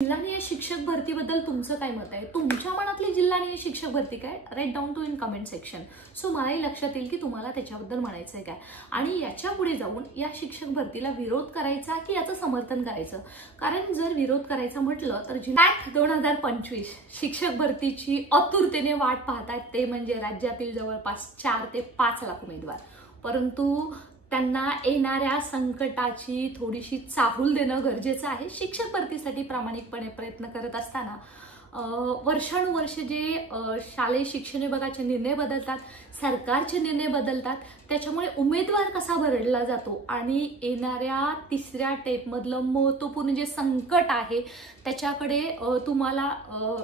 जिल्हानिहाय शिक्षक भरतीबद्दल तुमचं काय मत आहे? तुमच्या मनातली जिल्हानिहाय शिक्षक भरती काय? Write down to in comment section. So मलाही लक्षात येईल की तुम्हाला त्याच्याबद्दल म्हणायचं आहे काय. आणि याच्या पुढे जाऊन या शिक्षक भरतीला विरोध करायचा की याचं समर्थन करायचं. कारण जर विरोध करायचा म्हटलं तर NET 2025 शिक्षक भरतीची आतुरतेने वाट पाहतात ते म्हणजे राज्यातील जवळपास 4 ते 5 लाख उमेदवार. परंतु त्यांना येणाऱ्या संकटाची थोडीशी चाहूल देणं गरजेचं आहे. शिक्षक भरतीसाठी प्रामाणिकपणे प्रयत्न करत असताना वर्षानुवर्ष जे शालेय शिक्षण विभागाचे निर्णय बदलतात, सरकारचे निर्णय बदलतात, त्याच्यामुळे उमेदवार कसा भरडला जातो आणि येणाऱ्या तिसऱ्या टेपमधलं महत्त्वपूर्ण जे संकट आहे त्याच्याकडे तुम्हाला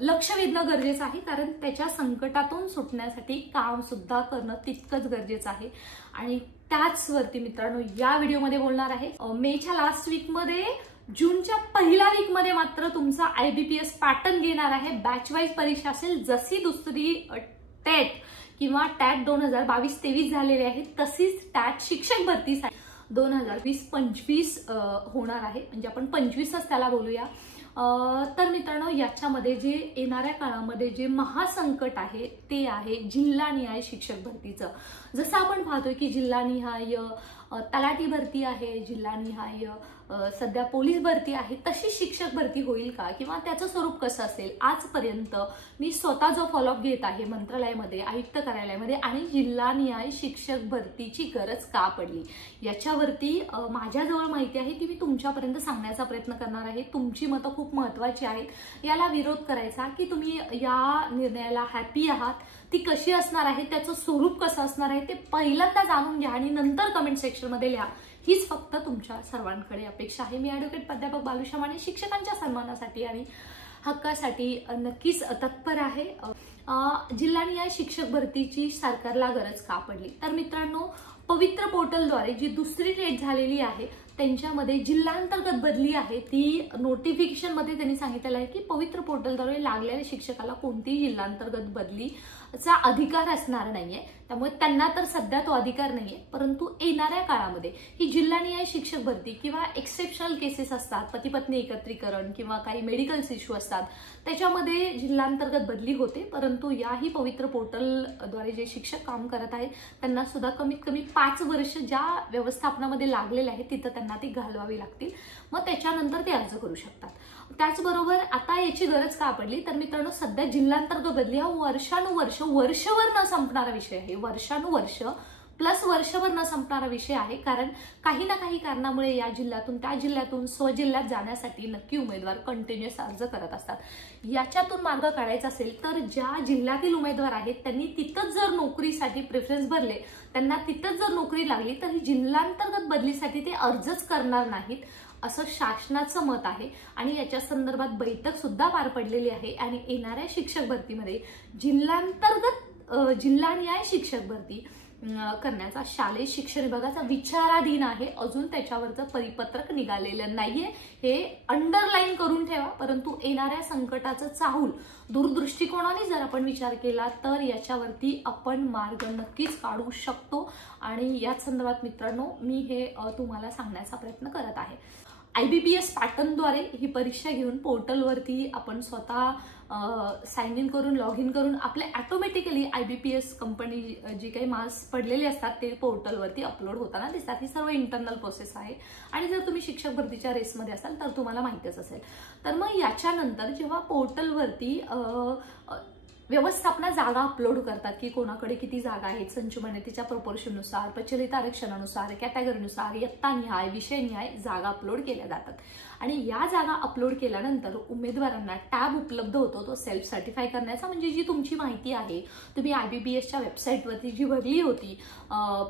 लक्ष वेधणं गरजेचं आहे. कारण त्याच्या संकटातून सुटण्यासाठी काम सुद्धा करणं तितकंच गरजेचं आहे. आणि त्याचवरती मित्रांनो या व्हिडिओमध्ये बोलणार आहे. मेच्या लास्ट वीकमध्ये जूनच्या पहिल्या वीकमध्ये मात्र तुमचा IBPS पॅटर्न घेणार आहे. बॅच वाईज परीक्षा असेल, जशी दुसरी टेट किंवा टॅट 2022-23 झालेली आहे तशीच टॅट शिक्षक भरती 2020-25 होणार आहे. म्हणजे आपण 25च त्याला बोलूया. तर मित्रांनो याच्यामध्ये जे येणाऱ्या काळामध्ये जे महासंकट आहे ते आहे जिल्हानिहाय शिक्षक भरतीचं. जसं आपण पाहतोय की जिल्हानिहाय तलाठी भरती आहे, जिल्हानिहाय सध्या पोलीस भरती आहे, तशी शिक्षक भरती होईल का किंवा त्याचं स्वरूप कसं असेल. आजपर्यंत मी स्वतः जो फॉलोअप घेत आहे मंत्रालयामध्ये, आयुक्त कार्यालयामध्ये आणि जिल्हानिहाय शिक्षक भरतीची गरज का पडली याच्यावरती माझ्याजवळ माहिती आहे ती मी तुमच्यापर्यंत सांगण्याचा प्रयत्न करणार आहे. तुमची मतं खूप महत्त्वाची आहेत. याला विरोध करायचा की तुम्ही या निर्णयाला हॅपी आहात, ती कशी असणार आहे, त्याचं स्वरूप कसं असणार आहे ते पहिल्यांदा जाणून घ्या आणि नंतर कमेंट सेक्शनमध्ये लिहा. हीच फक्त तुमच्या सर्वांकडे अपेक्षा आहे. मी ॲडव्होकेट प्राध्यापक बालुशा माने शिक्षकांच्या सन्मानासाठी आणि हक्कासाठी नक्कीच तत्पर आहे. जिल्हानिहाय शिक्षक भरतीची सरकारला गरज का पडली? तर मित्रांनो पवित्र पोर्टलद्वारे जी दुसरी टेट झालेली आहे त्यांच्यामध्ये जिल्हांतर्गत बदली आहे. ती नोटिफिकेशन मध्ये त्यांनी सांगितलेलं आहे की पवित्र पोर्टलद्वारे लागलेल्या शिक्षकाला कोणतीही जिल्हांतर्गत बदलीचा अधिकार असणार नाहीये. त्यामुळे त्यांना तर सध्या तो अधिकार नाहीये. परंतु येणाऱ्या काळामध्ये ही जिल्हानिहाय शिक्षक भरती किंवा एक्सेप्शनल केसेस असतात, पती पत्नी एकत्रीकरण किंवा काही मेडिकल इश्यू असतात, त्याच्यामध्ये जिल्हांतर्गत बदली होते. परंतु याही पवित्र पोर्टलद्वारे जे शिक्षक काम करत आहेत त्यांना सुद्धा कमीत कमी 5 वर्ष ज्या व्यवस्थापनामध्ये लागलेले आहेत तिथं त्यांना ती घालवावी लागतील. मग त्याच्यानंतर ते अर्ज करू शकतात. त्याचबरोबर आता याची गरज का पडली? तर मित्रांनो सध्या जिल्हांतर्गत बदली हा वर्षभर न संपणारा विषय आहे. वर्षानुवर्ष प्लस वर्षभर न संपणारा विषय आहे. कारण काही ना काही कारणामुळे या जिल्ह्यातून त्या जिल्ह्यातून स्वजिल्ह्यात जाण्यासाठी नक्की उमेदवार कंटिन्युअस अर्ज करत असतात. याच्यातून मार्ग काढायचा असेल तर ज्या जिल्ह्यातील उमेदवार आहेत त्यांनी तिथंच जर नोकरीसाठी प्रेफरन्स भरले, त्यांना तिथंच जर नोकरी लागली तर जिल्हांतर्गत बदलीसाठी ते अर्जच करणार नाहीत असं शासनाचं मत आहे. आणि याच्या संदर्भात बैठक सुद्धा पार पडलेली आहे. आणि येणाऱ्या शिक्षक भरतीमध्ये जिल्हानिहाय शिक्षक भरती करण्याचा शालेय शिक्षण विभागाचा विचाराधीन आहे. अजून त्याच्यावरचं परिपत्रक निघालेलं नाहीये, हे अंडरलाईन करून ठेवा. परंतु येणाऱ्या संकटाचं चाहूल दूरदृष्टिकोनाने जर आपण विचार केला तर याच्यावरती आपण मार्ग नक्कीच काढू शकतो. आणि याच संदर्भात मित्रांनो मी हे तुम्हाला सांगण्याचा प्रयत्न करत आहे. IBPS पॅटर्नद्वारे ही परीक्षा घेऊन पोर्टलवरती आपण स्वतः साइन इन करून लॉग इन करून आपले ऑटोमॅटिकली IBPS कंपनी जी काही मार्क्स पडलेले असतात ते पोर्टलवरती अपलोड होताना दिसतात. ही सर्व इंटरनल प्रोसेस आहे. आणि जर तुम्ही शिक्षक भरतीच्या रेसमध्ये असाल तर तुम्हाला माहितीच असेल. तर मग याच्यानंतर जेव्हा पोर्टलवरती व्यवस्थापना जागा अपलोड करतात की कोणाकडे किती जागा आहेत, संच मान्यतेच्या प्रपोर्शननुसार, प्रचलित आरक्षणानुसार, कॅटेगरीनुसार, इयत्तानिहाय, विषयनिहाय जागा अपलोड केल्या जातात. आणि या जागा अपलोड केल्यानंतर उमेदवारांना टॅब उपलब्ध होतो तो सेल्फ सर्टिफाय करण्याचा. म्हणजे जी तुमची माहिती आहे तुम्ही IBPSच्या वेबसाईटवरती जी भरली होती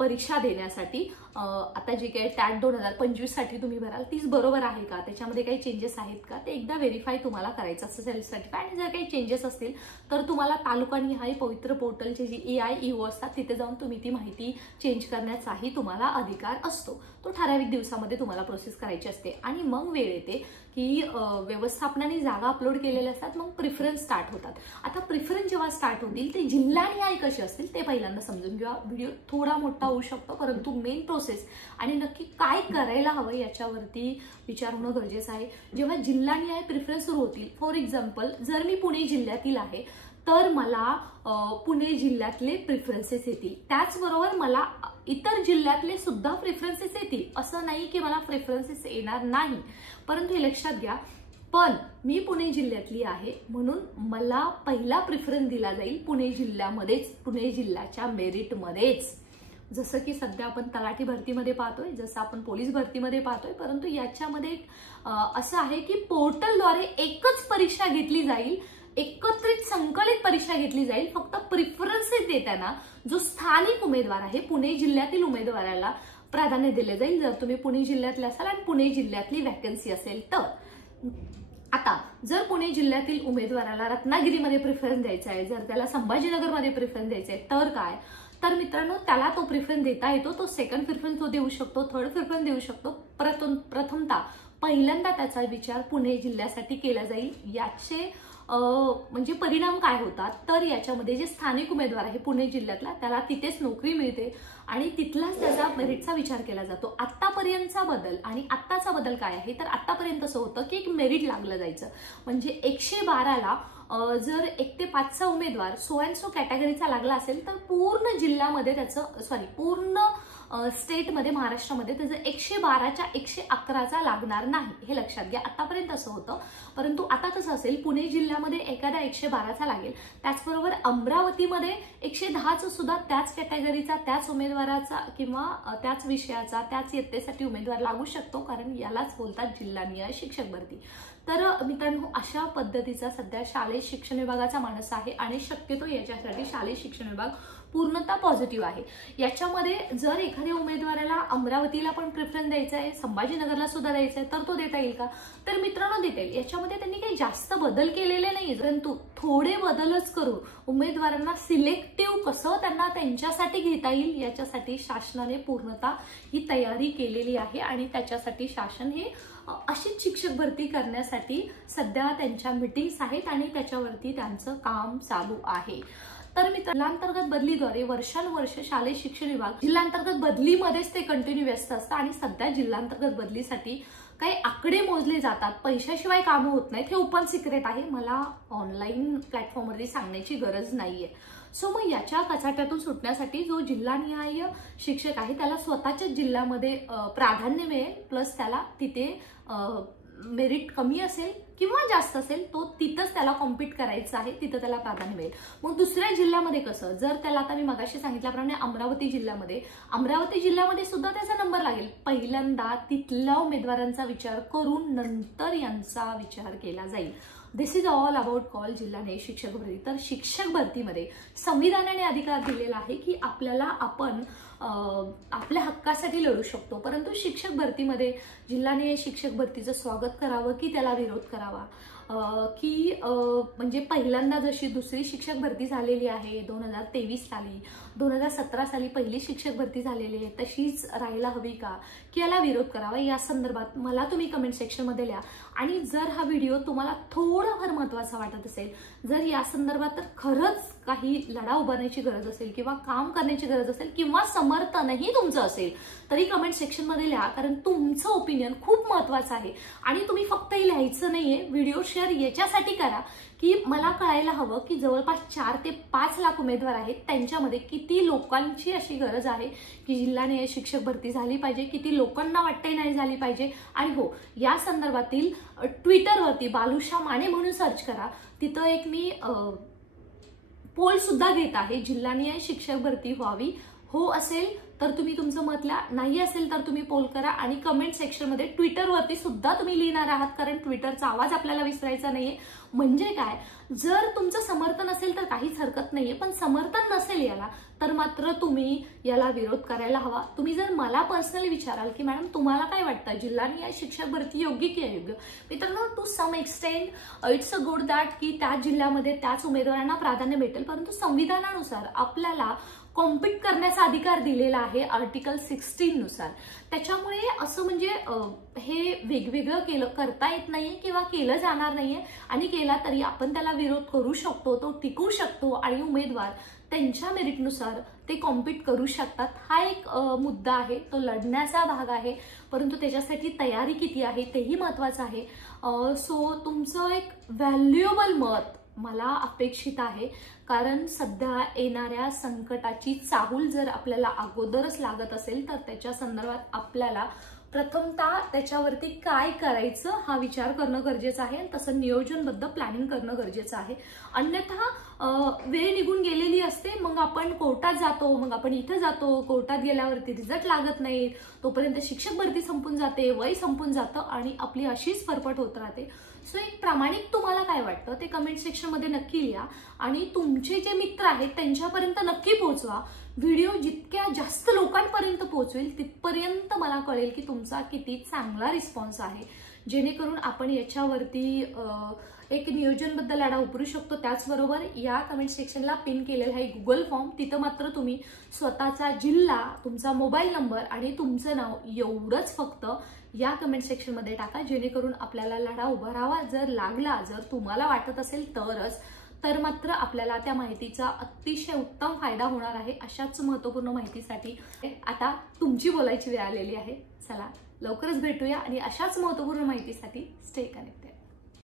परीक्षा देण्यासाठी, आता जी काही टॅट 2025 साठी तुम्ही भराल तीच बरोबर आहे का, त्याच्यामध्ये काही चेंजेस आहेत का ते एकदा व्हेरीफाय तुम्हाला करायचं असतं सेल्फ सर्टिफाय. आणि जर काही चेंजेस असतील तर तुम्हाला तुम्हाला तालुकानिहाय पवित्र पोर्टलचे जी AIEO असतात तिथे जाऊन तुम्ही ती माहिती चेंज करण्याचाही तुम्हाला अधिकार असतो. तो ठराविक दिवसामध्ये तुम्हाला प्रोसेस करायची असते. आणि मग वेळ येते की व्यवस्थापनाने जागा अपलोड केलेल्या असतात, मग प्रिफरन्स स्टार्ट होतात. आता प्रिफरन्स जेव्हा स्टार्ट होतील ते जिल्हानिहाय कसे असतील ते पहिल्यांदा समजून घ्या. व्हिडिओ थोडा मोठा होऊ शकतो, परंतु मेन प्रोसेस आणि नक्की काय करायला हवं याच्यावरती विचार होणं गरजेचं आहे. जेव्हा जिल्हानिहाय प्रिफरन्स सुरू होतील, फॉर एक्झाम्पल जर मी पुणे जिल्ह्यातील आहे तर मला पुणे जिल्ह्यातले प्रिफरन्सेस येतील. त्याचबरोबर मला इतर जिल्ह्यातले सुद्धा प्रिफरन्सेस येतील. असं नाही की मला प्रिफरन्सेस येणार नाही, परंतु हे लक्षात घ्या, पण मी पुणे जिल्ह्यातली आहे म्हणून मला पहिला प्रिफरन्स दिला जाईल पुणे जिल्ह्यामध्येच, पुणे जिल्ह्याच्या मेरिटमध्येच. जसं की सध्या आपण तलाठी भरतीमध्ये पाहतोय, जसं आपण पोलीस भरतीमध्ये पाहतोय, परंतु याच्यामध्ये असं आहे की पोर्टलद्वारे एकच परीक्षा घेतली जाईल, एकत्रित संकलित परीक्षा घेतली जाईल. फक्त प्रिफरन्सेस देताना जो स्थानिक उमेदवार आहे पुणे जिल्ह्यातील उमेदवाराला प्राधान्य दिले जाईल जर तुम्ही पुणे जिल्ह्यातले असाल आणि पुणे जिल्ह्यातली वॅकन्सी असेल तर. आता जर पुणे जिल्ह्यातील उमेदवाराला रत्नागिरीमध्ये प्रिफरन्स द्यायचा आहे, जर त्याला संभाजीनगरमध्ये प्रिफरन्स द्यायचा आहे तर काय, तर मित्रांनो त्याला तो प्रिफरन्स देता येतो. तो सेकंड प्रिफरन्स तो देऊ शकतो, थर्ड प्रिफरन्स देऊ शकतो. प्रथमतः पहिल्यांदा त्याचा विचार पुणे जिल्ह्यासाठी केला जाईल. याचे म्हणजे परिणाम काय होतात तर याच्यामध्ये जे स्थानिक उमेदवार आहे पुणे जिल्ह्यातला त्याला तिथेच नोकरी मिळते आणि तिथलाच त्याचा मेरिटचा विचार केला जातो. आतापर्यंतचा बदल आणि आत्ताचा बदल काय आहे तर आतापर्यंत असं होतं की एक मेरिट लागलं जायचं. म्हणजे 112ला जर 1 ते 5चा उमेदवार सो अँड सो कॅटेगरीचा लागला असेल तर पूर्ण जिल्ह्यामध्ये त्याचं पूर्ण स्टेटमध्ये महाराष्ट्रामध्ये त्याचं 112च्या 111चा लागणार नाही, हे लक्षात घ्या. आतापर्यंत असं होतं, परंतु आता कसं असेल पुणे जिल्ह्यामध्ये एखादा 112चा लागेल, त्याचबरोबर अमरावतीमध्ये 110चा सुद्धा त्याच कॅटेगरीचा, त्याच उमेदवाराचा किंवा त्याच विषयाचा, त्याच इयत्तेसाठी उमेदवार लागू शकतो, कारण यालाच बोलतात जिल्हानिहाय शिक्षक भरती. तर मित्रांनो अशा पद्धतीचा सध्या शालेय शिक्षण विभागाचा मानस आहे आणि शक्यतो याच्यासाठी शालेय शिक्षण विभाग पूर्णतः पॉझिटिव्ह आहे. याच्यामध्ये जर एखाद्या उमेदवाराला अमरावतीला पण प्रिफरन्स द्यायचा आहे, संभाजीनगरला सुद्धा द्यायचा आहे तर तो देता येईल का, तर मित्रांनो देता येईल. याच्यामध्ये त्यांनी काही जास्त बदल केलेले नाही, परंतु थोडे बदलच करून उमेदवारांना सिलेक्टिव्ह कसं त्यांना त्यांच्यासाठी घेता येईल याच्यासाठी शासनाने पूर्णतः ही तयारी केलेली आहे आणि त्याच्यासाठी शासन हे अशीच शिक्षक भरती करण्यासाठी सध्या त्यांच्या मीटिंग्स आहेत आणि त्याच्यावरती त्यांचं काम चालू आहे. तर जिल्हांतर्गत बदलीद्वारे वर्षानुवर्ष शालेय शिक्षण विभाग जिल्हांतर्गत बदलीमध्येच ते कंटिन्यू व्यस्त असतं आणि सध्या जिल्हांतर्गत बदलीसाठी काही आकडे मोजले जातात, पैशाशिवाय कामं होत नाहीत. हे ओपन सिक्रेट आहे, मला ऑनलाईन प्लॅटफॉर्मवरती सांगण्याची गरज नाहीये. सो मग याच्या कचाट्यातून सुटण्यासाठी जो जिल्हानिहाय शिक्षक आहे त्याला स्वतःच्याच जिल्ह्यामध्ये प्राधान्य मिळेल, प्लस त्याला तिथे मेरिट कमी असेल किंवा जास्त असेल तो तिथंच त्याला कॉम्पीट करायचं आहे, तिथं त्याला प्राधान्य मिळेल. मग दुसऱ्या जिल्ह्यामध्ये कसं, जर त्याला आता मी मगाशी सांगितल्याप्रमाणे अमरावती जिल्ह्यामध्ये सुद्धा त्याचा नंबर लागेल. पहिल्यांदा तिथल्या उमेदवारांचा विचार करून नंतर यांचा विचार केला जाईल. दिस इज ऑल अबाउट कॉल जिल्हानिहाय शिक्षक भरती. तर शिक्षक भरतीमध्ये संविधानाने अधिकार दिलेला आहे की आपण आपल्या हक्कासाठी लढू शकतो, परंतु शिक्षक भरतीमध्ये जिल्हानिहाय शिक्षक भरतीचं स्वागत करावं की त्याला विरोध करावा, की म्हणजे पहिल्यांदा जशी दुसरी शिक्षक भरती झालेली आहे 2023 साली, 2017 साली पहिली शिक्षक भरती झालेली आहे तशीच राहायला हवी का, की याला विरोध करावा, या संदर्भात मला तुम्ही कमेंट सेक्शनमध्ये लिहा. आणि जर हा व्हिडिओ तुम्हाला थोडाफार महत्त्वाचा वाटत असेल, जर या संदर्भात तर खरंच काही लढा उभारण्याची गरज असेल किंवा काम करण्याची गरज असेल किंवा समर्थनही तुमचं असेल तरी कमेंट सेक्शनमध्ये लिहा, कारण तुमचं ओपिनियन खूप महत्त्वाचं आहे. आणि तुम्ही फक्त हे लिहायचं नाहीये, व्हिडिओ शेअर याच्यासाठी करा की मला कळायला हवं की जवळपास 4 ते 5 लाख उमेदवार आहेत, त्यांच्यामध्ये किती लोकांची अशी गरज आहे की जिल्हानिहाय शिक्षक भरती झाली पाहिजे, किती लोकांना वाटते नाही झाली पाहिजे. आणि हो, या संदर्भातील ट्विटरवरती बालुशा माने म्हणून सर्च करा, तिथं एक मी पोल सुद्धा घेत आहे, जिल्हानिहाय शिक्षक भरती व्हावी, हो असेल तर तुम्ही तुमचं मत लिहा, नाही असेल तर तुम्ही पोल करा आणि कमेंट सेक्शनमध्ये ट्विटरवरती सुद्धा तुम्ही लिहिणार आहात, कारण ट्विटरचा आवाज आपल्याला विसरायचा नाहीये. म्हणजे काय, जर तुमचं समर्थन असेल तर काहीच हरकत नाहीये, पण समर्थन नसेल याला तर मात्र तुम्ही याला विरोध करायला हवा. तुम्ही जर मला पर्सनली विचाराल की मॅडम तुम्हाला काय वाटतं, जिल्हानिहाय शिक्षक भरती योग्य की अयोग्य, मित्रांनो to some extent it's a good that की त्याच जिल्ह्यामध्ये त्याच उमेदवारांना प्राधान्य भेटेल, परंतु संविधानानुसार आपल्याला कॉम्पीट करण्याचा अधिकार दिलेला आहे आर्टिकल 16 नुसार. त्याच्यामुळे असं म्हणजे हे वेगवेगळं केलं करता येत नाहीये किंवा केलं जाणार नाहीये, आणि केला तरी आपण त्याला विरोध करू शकतो, तो टिकू शकतो आणि उमेदवार त्यांच्या मेरिटनुसार ते कॉम्पीट करू शकतात. हा एक मुद्दा आहे, तो लढण्याचा भाग आहे, परंतु त्याच्यासाठी तयारी किती आहे तेही महत्त्वाचं आहे. सो तुमचं एक व्हॅल्युएबल मत मला अपेक्षित आहे, कारण सध्या येणाऱ्या संकटाची चाहूल जर आपल्याला अगोदरच लागत असेल तर त्याच्या संदर्भात आपल्याला प्रथमतः त्याच्यावरती काय करायचं हा विचार करणं गरजेचं आहे, तसं नियोजनबद्ध प्लॅनिंग करणं गरजेचं आहे. अन्यथा वेळ निघून गेलेली असते, मग आपण कोर्टात जातो, मग आपण इथं जातो, कोर्टात गेल्यावरती रिझल्ट लागत नाही, तोपर्यंत शिक्षक भरती संपून जाते, वय संपून जातं आणि आपली अशीच फरफट होत राहते. सो एक प्रामाणिक तुम्हाला काय वाटतं ते कमेंट सेक्शनमध्ये नक्की लिहा आणि तुमचे जे मित्र आहेत त्यांच्यापर्यंत नक्की पोहोचवा. व्हिडिओ जितक्या जास्त लोकांपर्यंत पोहोचवेल तिथपर्यंत मला कळेल की तुमचा किती चांगला रिस्पॉन्स आहे, जेणेकरून आपण याच्यावरती एक नियोजनबद्ध लढा उभारू शकतो. त्याचबरोबर या कमेंट सेक्शनला पिन केलेला आहे गुगल फॉर्म, तिथं मात्र तुम्ही स्वतःचा जिल्हा, तुमचा मोबाईल नंबर आणि तुमचं नाव एवढंच फक्त या कमेंट सेक्शनमध्ये टाका, जेणेकरून आपल्याला लढा उभारावा जर लागला, जर तुम्हाला वाटत असेल तरच, तर मात्र आपल्याला त्या माहितीचा अतिशय उत्तम फायदा होणार आहे. अशाच महत्त्वपूर्ण माहितीसाठी आता तुमची बोलायची वेळ आलेली आहे. चला लवकरच भेटूया आणि अशाच महत्त्वपूर्ण माहितीसाठी स्टे कनेक्टेड.